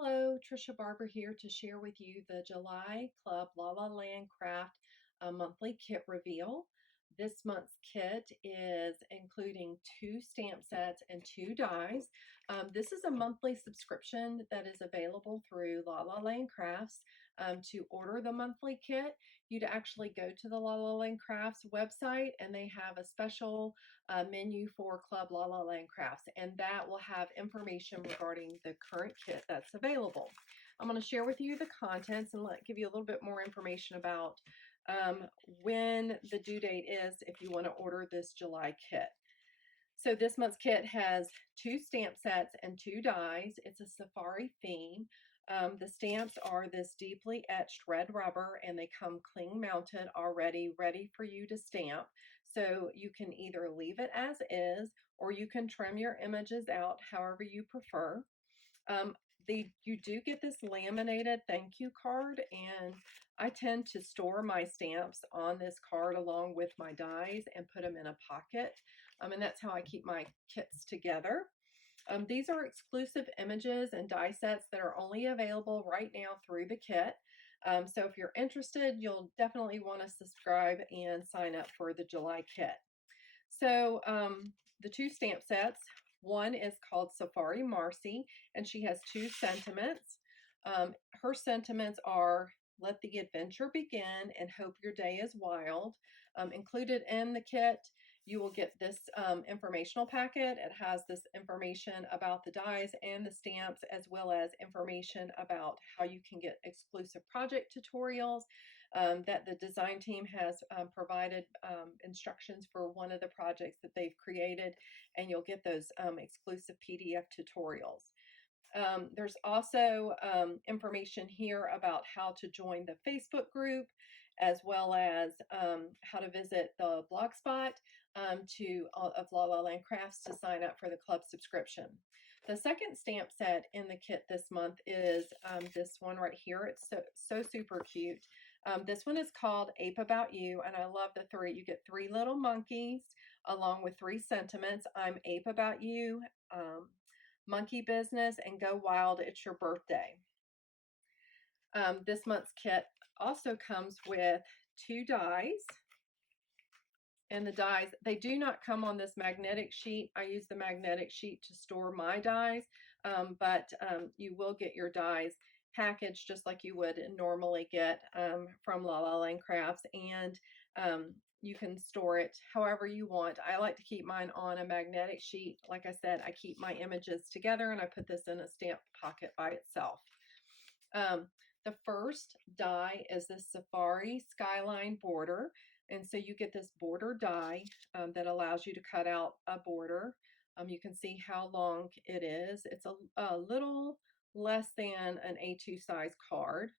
Hello, Trisha Barber here to share with you the July Club La La Land Craft monthly kit reveal. This month's kit is including 2 stamp sets and 2 dies. This is a monthly subscription that is available through La La Land Crafts. To order the monthly kit, you'd actually go to the La La Land Crafts website and they have a special menu for Club La La Land Crafts, and that will have information regarding the current kit that's available. I'm going to share with you the contents and give you a little bit more information about when the due date is if you want to order this July kit. So this month's kit has 2 stamp sets and 2 dies. It's a safari theme. The stamps are this deeply etched red rubber and they come cling mounted already, ready for you to stamp. So you can either leave it as is or you can trim your images out however you prefer. Um, you do get this laminated thank you card, and I tend to store my stamps on this card along with my dies and put them in a pocket, and that's how I keep my kits together. These are exclusive images and die sets that are only available right now through the kit. So if you're interested, you'll definitely want to subscribe and sign up for the July kit. So the 2 stamp sets, one is called Safari Marcy, and she has 2 sentiments. Her sentiments are let the adventure begin and hope your day is wild. Included in the kit, you will get this informational packet. It has this information about the dies and the stamps, as well as information about how you can get exclusive project tutorials, that the design team has provided instructions for one of the projects that they've created, and you'll get those exclusive PDF tutorials. There's also information here about how to join the Facebook group, as well as how to visit the blogspot of La La Land Crafts to sign up for the club subscription. The second stamp set in the kit this month is this one right here. It's so super cute. This one is called Ape About You, and I love the three. You get 3 little monkeys along with 3 sentiments. I'm Ape About You, monkey business, and go wild, it's your birthday. This month's kit also comes with 2 dies, and the dies, they do not come on this magnetic sheet. I use the magnetic sheet to store my dies, but you will get your dies packaged just like you would normally get from La La Land Crafts, and you can store it however you want. I like to keep mine on a magnetic sheet. Like I said, I keep my images together and I put this in a stamp pocket by itself. The first die is the Safari Skyline border, and so you get this border die that allows you to cut out a border. You can see how long it is. It's a little less than an A2 size card.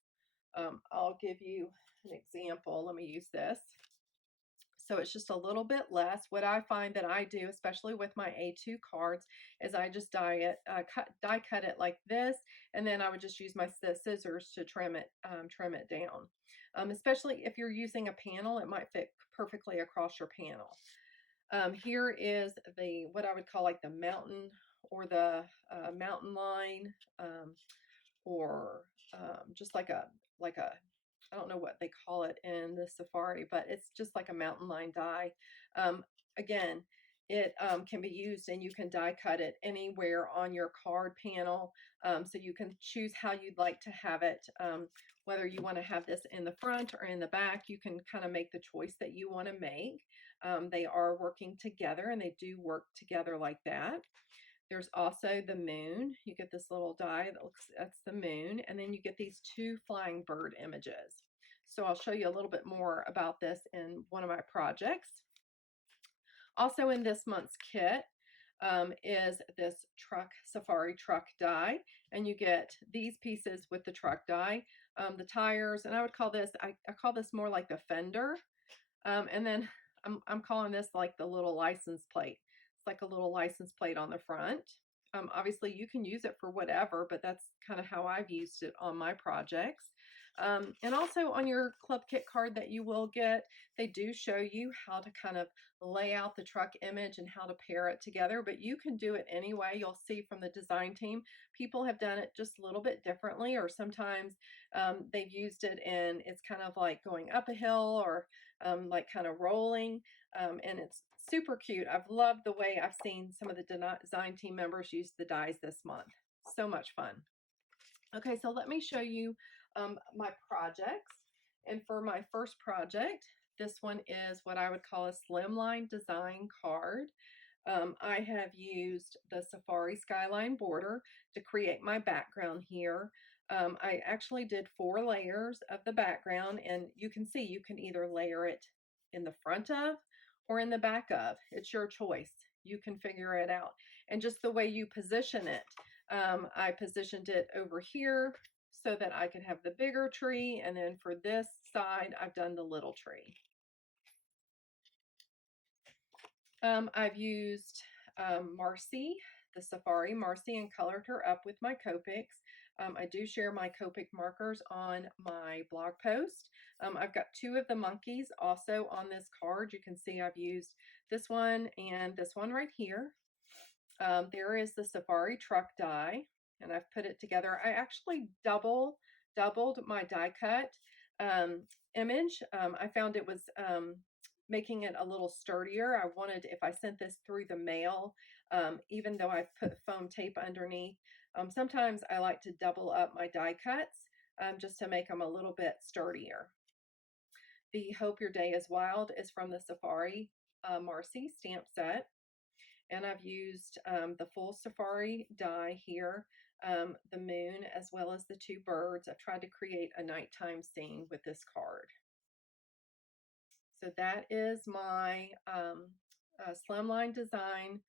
I'll give you an example. Let me use this. So it's just a little bit less. What I find that I do, especially with my A2 cards, is I just die cut it like this, and then I would just use my scissors to trim it down. Especially if you're using a panel, it might fit perfectly across your panel. Here is what I would call like the mountain or the mountain line, or just like a I don't know what they call it in the Safari, but it's just like a mountain line die. Again, it can be used, and you can die cut it anywhere on your card panel. So you can choose how you'd like to have it, whether you want to have this in the front or in the back. You can kind of make the choice that you want to make. They are working together, and they do work together like that. There's also the moon. You get this little die that's the moon, and then you get these 2 flying bird images. So I'll show you a little bit more about this in one of my projects. Also in this month's kit is this safari truck die, and you get these pieces with the truck die, the tires, and I would call this, I call this more like the fender, and then I'm calling this like the little license plate. It's like a little license plate on the front. Obviously you can use it for whatever, but that's kind of how I've used it on my projects. And also on your club kit card that you will get, they do show you how to kind of lay out the truck image and how to pair it together, but you can do it anyway. You'll see from the design team, people have done it just a little bit differently, or sometimes they've used it and it's kind of like going up a hill, or like kind of rolling, and it's super cute. I've loved the way I've seen some of the design team members use the dies this month. So much fun. Okay, so let me show you my projects. And for my first project, this one is what I would call a Slimline Design card. I have used the Safari Skyline border to create my background here. I actually did 4 layers of the background, and you can see you can either layer it in the front of or in the back of. It's your choice. You can figure it out. And just the way you position it, I positioned it over here so that I could have the bigger tree, and then for this side, I've done the little tree. I've used Marcy, the Safari Marcy, and colored her up with my Copics. I do share my Copic markers on my blog post. I've got 2 of the monkeys also on this card. You can see I've used this one and this one right here. There is the Safari truck die, and I've put it together. I actually doubled my die cut image. I found it was making it a little sturdier. I wanted, if I sent this through the mail, even though I've put foam tape underneath, sometimes I like to double up my die cuts just to make them a little bit sturdier. The Hope Your Day is Wild is from the Safari Marcy stamp set. And I've used the full Safari die here, the moon, as well as the 2 birds. I've tried to create a nighttime scene with this card. So that is my Slimline Design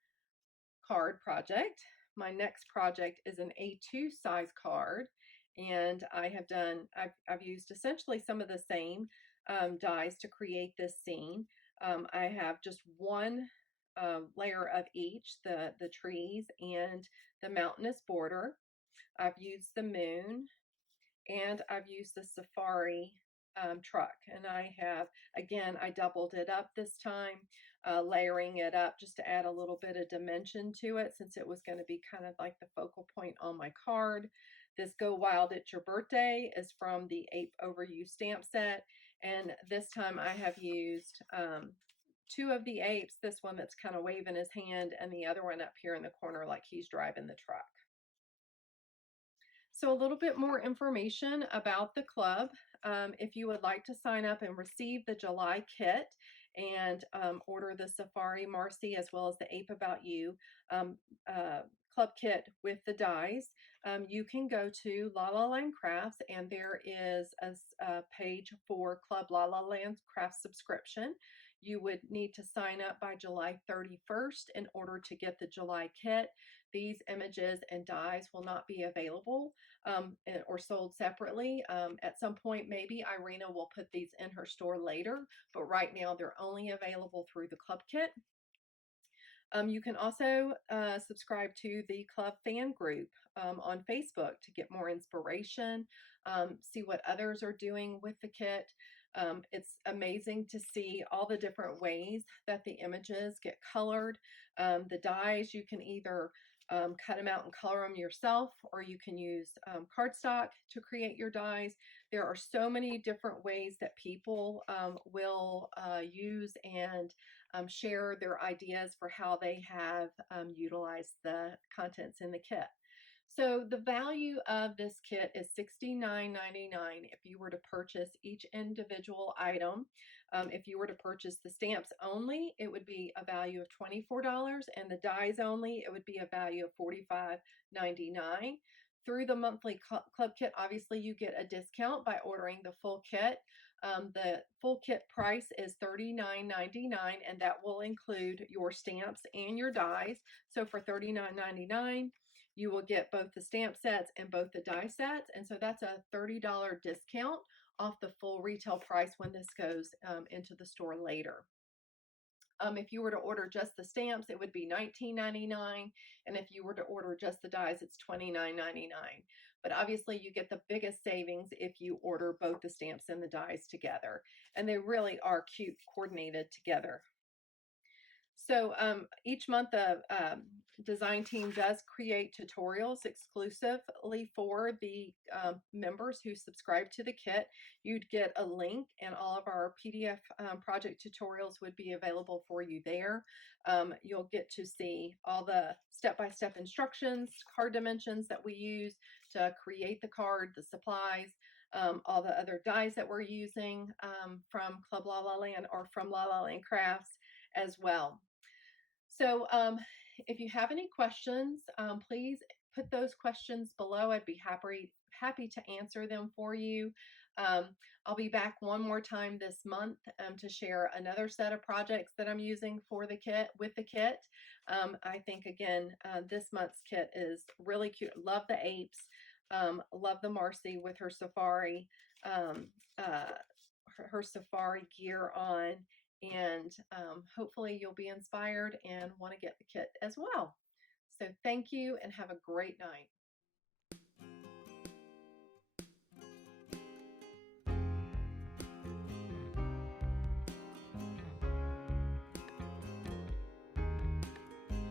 card project. My next project is an A2 size card, and I've used essentially some of the same dies to create this scene. I have just one layer of each, the trees and the mountainous border. I've used the moon, and I've used the safari truck, and I doubled it up this time, layering it up just to add a little bit of dimension to it, since it was going to be kind of like the focal point on my card. This Go Wild It's Your Birthday is from the Ape Over You stamp set, and this time I have used 2 of the apes, this one that's kind of waving his hand, and the other one up here in the corner like he's driving the truck. So a little bit more information about the club. If you would like to sign up and receive the July kit and order the Safari Marcy as well as the Ape About You club kit with the dies, you can go to La La Land Crafts, and there is a page for Club La La Land Craft subscription. You would need to sign up by July 31st in order to get the July kit. These images and dies will not be available or sold separately. At some point, maybe Irina will put these in her store later, but right now they're only available through the club kit. You can also subscribe to the club fan group on Facebook to get more inspiration, see what others are doing with the kit. It's amazing to see all the different ways that the images get colored. The dies, you can either cut them out and color them yourself, or you can use cardstock to create your dies. There are so many different ways that people will use and share their ideas for how they have utilized the contents in the kit. So the value of this kit is $69.99 if you were to purchase each individual item. If you were to purchase the stamps only, it would be a value of $24, and the dies only, it would be a value of $45.99. Through the monthly club kit, obviously you get a discount by ordering the full kit. The full kit price is $39.99, and that will include your stamps and your dies. So for $39.99, you will get both the stamp sets and both the die sets, and so that's a $30 discount off the full retail price when this goes into the store later. If you were to order just the stamps, it would be $19.99, and if you were to order just the dies, it's $29.99. but obviously you get the biggest savings if you order both the stamps and the dies together. And they really are cute, coordinated together. So each month the design team does create tutorials exclusively for the members who subscribe to the kit. You'd get a link and all of our PDF project tutorials would be available for you there. You'll get to see all the step-by-step instructions, card dimensions that we use to create the card, the supplies, all the other dies that we're using from Club La La Land or from La La Land Crafts as well. So if you have any questions, please put those questions below. I'd be happy to answer them for you. I'll be back one more time this month to share another set of projects that I'm using for the kit with the kit. I think again this month's kit is really cute. Love the apes. Love the Marcy with her safari her safari gear on, and hopefully you'll be inspired and want to get the kit as well. So thank you and have a great night.